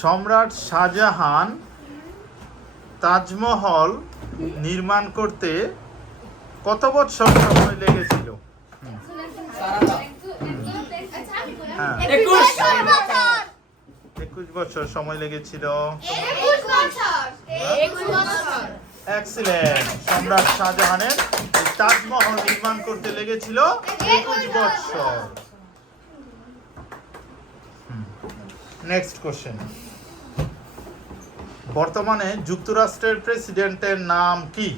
সম্রাট শাহজাহান তাজমহল নির্মাণ করতে কত বছর সময় লেগেছিল? হ্যাঁ একুশ বছর সময় লেগেছিল। এক্সিলেন্ট সম্রাট শাহজাহানের তাজমহল নির্মাণ করতে লেগেছিল একুশ বছর। নেক্সট কোশ্চেন বর্তমানে যুক্তরাষ্ট্রের প্রেসিডেন্টের নাম কি?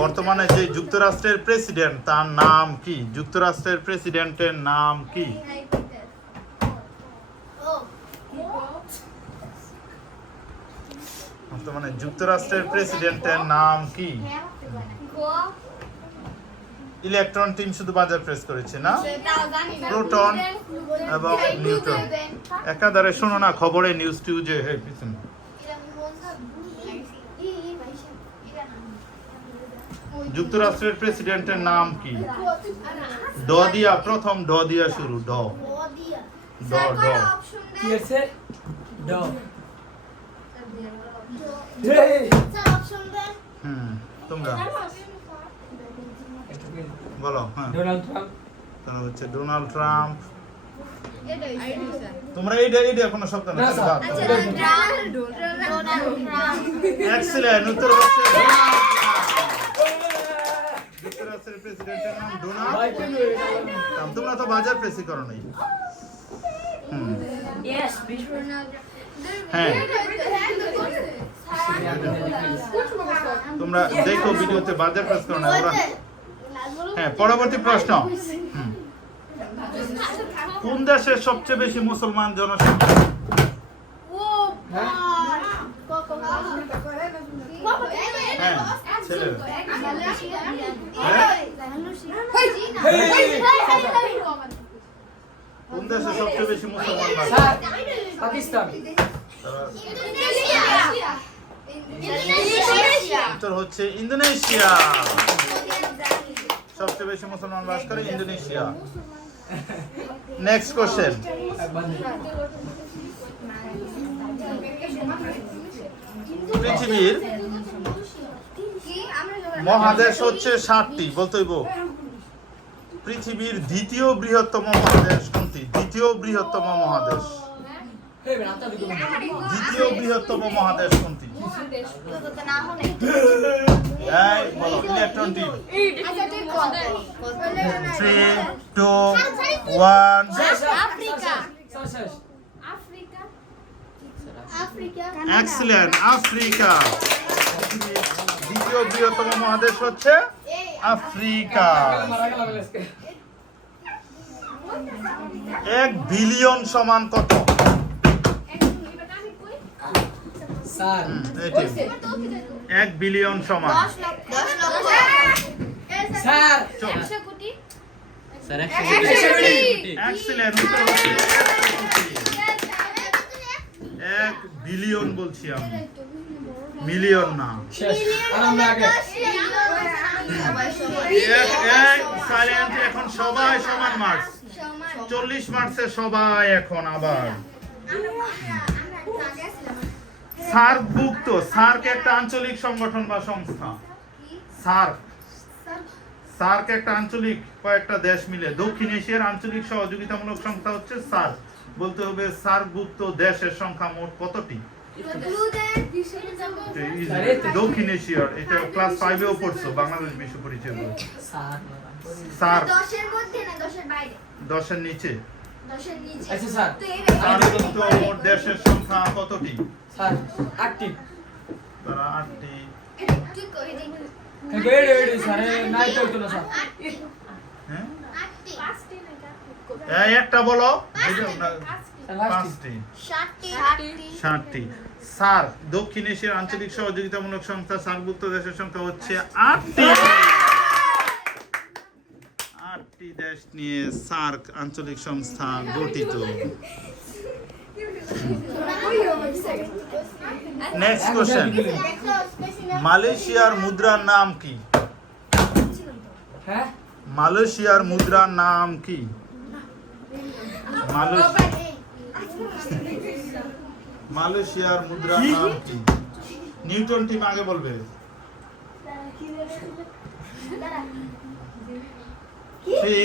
বর্তমানে যে যুক্তরাষ্ট্রের প্রেসিডেন্ট তার নাম কি? যুক্তরাষ্ট্রের প্রেসিডেন্টের নাম কি? বর্তমানে যুক্তরাষ্ট্রের প্রেসিডেন্টের নাম কি? ইলেকট্রন টিম শুধু বাজার প্রেস করেছে না? প্রোটন এবং নিউট্রন। একাধারে শোনো না খবরে নিউজ টিউজে হে পিছন। যুক্তরাষ্ট্রের প্রেসিডেন্টের নাম কি? ড দিয়া প্রথম ড দিয়া শুরু ড। ড ড। কি আছে? ড। হুম তোমরা। বলো হ্যাঁ। Donald Trump. তাহলে হচ্ছে ডোনাল্ড ট্রাম্প। তোমরা এইটা এইটা কোনো শব্দ না উত্তর হচ্ছে যুক্তরাষ্ট্রের প্রেসিডেন্টের নাম ডোনাল্ড ট্রাম্প। তোমরা তো বাজার প্রেসই করো নাই হুম হ্যাঁ। তোমরা দেখো ভিডিওতে বাজার প্রেস করো না ওরা হ্যাঁ পরবর্তী প্রশ্ন। কোন দেশে সবচেয়ে বেশি মুসলমান জনসংখ্যা? হ্যাঁ কোন দেশে সবচেয়ে বেশি মুসলমান পাকিস্তান। উত্তর হচ্ছে ইন্দোনেশিয়া। সবচেয়ে বেশি মুসলমান বাস করে ইন্দোনেশিয়া। নেক্সট কোশ্চেন পৃথিবীর মহাদেশ হচ্ছে ষাটটি বলতে হইব। পৃথিবীর দ্বিতীয় বৃহত্তম মহাদেশ কোনটি? দ্বিতীয় বৃহত্তম মহাদেশ। দ্বিতীয় বৃহত্তম মহাদেশ কোনটি? ওয়ান আফ্রিকা দ্বিতীয় বৃহত্তম মহাদেশ হচ্ছে আফ্রিকা। এক বিলিয়ন সমান কত স্যার হুম, এটি এক বিলিয়ন সমান। হচ্ছে 100 কোটি। এক বিলিয়ন বলছি আমি। মিলিয়ন না। শেষ। আর আমরা আগে। এক এক সাইলেন্ট এখন সবাই সমান মার্কস চল্লিশ মার্কসে সবাই এখন আবার। সার্কভুক্ত সার্ক একটা আঞ্চলিক সংগঠন বা সংস্থা। সার্ক। সার্ক একটা আঞ্চলিক কয়েকটা দেশ মিলে। দক্ষিণ এশিয়ার আঞ্চলিক সহযোগিতামূলক সংস্থা হচ্ছে সার্ক। বলতে হবে সার্কভুক্ত দেশের সংখ্যা মোট কতটি? দক্ষিণ এশিয়ার এটা ক্লাস ফাইভেও পড়ছো বাংলাদেশ বিশ্ব পরিচয় সার্ক। দশের নিচে। আচ্ছা স্যার। তো মোট দেশের সংখ্যা কতটি? স্যার আটটি। তারা আটটি। ঠিক করে দিন। এডি এডি স্যার নাই তো তো না স্যার। হ্যাঁ? একটা বলো। স্যার পাঁচটি। ষাটটি। ষাটটি দক্ষিণ এশিয়ার আঞ্চলিক সহযোগিতামূলক সংস্থা সার্কভুক্ত দেশের সংখ্যা হচ্ছে আটটি। আটটি দেশ নিয়ে সার্ক আঞ্চলিক সংস্থা গঠিত। নেক্সট কোশ্চেন মালয়েশিয়ার মুদ্রার নাম কি? হ্যাঁ? মালয়েশিয়ার মুদ্রার নাম কি? মালয়েশিয়ার মুদ্রা নাম কি? নিউটন টিম আগে বলবে। Three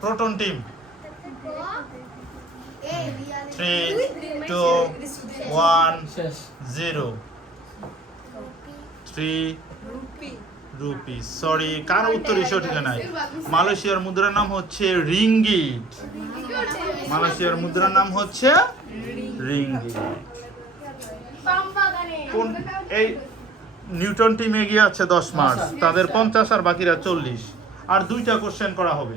proton team three two one zero three rupee sorry কার উত্তরই সঠিক নাই মালয়েশিয়ার মুদ্রার নাম হচ্ছে রিঙ্গিট মালয়েশিয়ার মুদ্রার নাম হচ্ছে রিঙ্গিট কোন এই নিউটন টিম এগিয়ে আছে দশ মার্চ। তাদের পঞ্চাশ আর বাকিরা চল্লিশ। আর দুইটা কোশ্চেন করা হবে।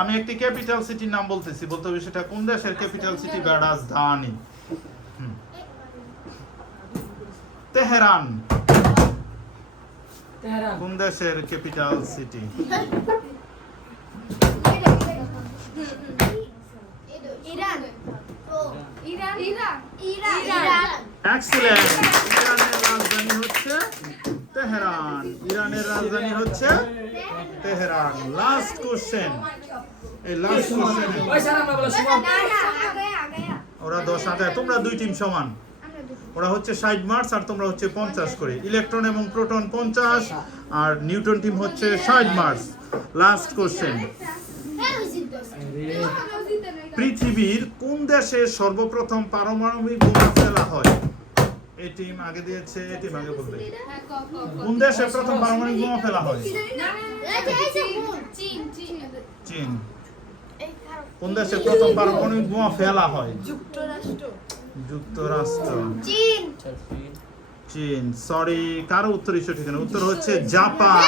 আমি একটি ক্যাপিটাল সিটির নাম বলতেছি। বলতে হবে সেটা কোন দেশের ক্যাপিটাল সিটি বা রাজধানী? তেহরান। কোন দেশের capital city Iran Iran. Iran. ইরানের রাজধানী হচ্ছে তেহরান। ইরানের রাজধানী হচ্ছে তেহরান। লাস্ট কোশ্চেন এই লাস্ট কোশ্চেন ওরা দশ আদায় তোমরা দুই টিম সমান। ওরা হচ্ছে ষাট মার্কস আর তোমরা হচ্ছে পঞ্চাশ করে। ইলেকট্রন এবং প্রোটন পঞ্চাশ আর নিউটন টিম হচ্ছে ষাট মার্কস লাস্ট কোশ্চেন পৃথিবীর কোন দেশে সর্বপ্রথম পারমাণবিক বোমা ফেলা হয়? এই টিম আগে দিয়েছে এই টিম আগে বলবে। কোন দেশে প্রথম পারমাণবিক বোমা ফেলা হয়? চীন। কোন দেশে প্রথম পারমাণবিক বোমা ফেলা হয়? যুক্তরাষ্ট্র। চীন। সরি কারও উত্তরই সঠিক না উত্তর হচ্ছে জাপান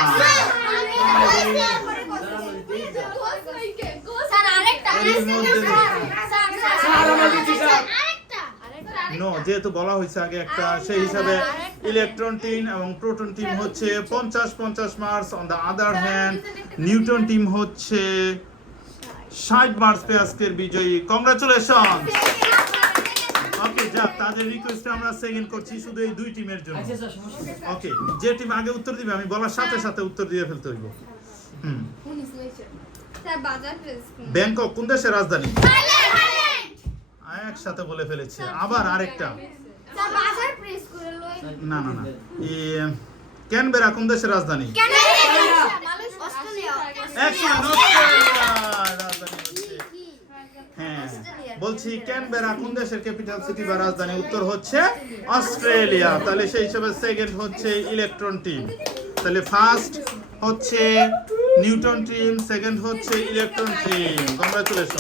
স্যার আরেকটা এর মধ্যে স্যার আমরা দিচ্ছি স্যার আরেকটা নো যেহেতু বলা হয়েছে আগে একটা সেই হিসাবে ইলেকট্রন টিম এবং প্রোটন টিম হচ্ছে পঞ্চাশ পঞ্চাশ marks on the other hand Newton team হচ্ছে ষাট মার্কস পে আজকের বিজয়ী। কংগ্রাচুলেশন ওকে যাক তাদের রিকোয়েস্টে আমরা সেকেন্ড করছি শুধু এই দুই টিমের জন্য। আচ্ছা স্যার সমস্যা নেই। ওকে যে টিম আগে উত্তর দিবে আমি বলার সাথে সাথে উত্তর দিয়ে ফেলতে হইব। হুম। ব্যাংকক কোন দেশের রাজধানী? একসাথে বলে ফেলেছে। আবার আরেকটা। না না না। ক্যানবেরা কোন দেশের রাজধানী? হ্যাঁ বলছি ক্যানবেরা কোন দেশের ক্যাপিটাল সিটি বা রাজধানী? উত্তর হচ্ছে অস্ট্রেলিয়া। তাহলে সেই হিসাবে সেকেন্ড হচ্ছে ইলেকট্রন টিম তাহলে ফার্স্ট হচ্ছে নিউটন টিম সেকেন্ড হচ্ছে ইলেকট্রন টিম। কংগ্রাচুলেশন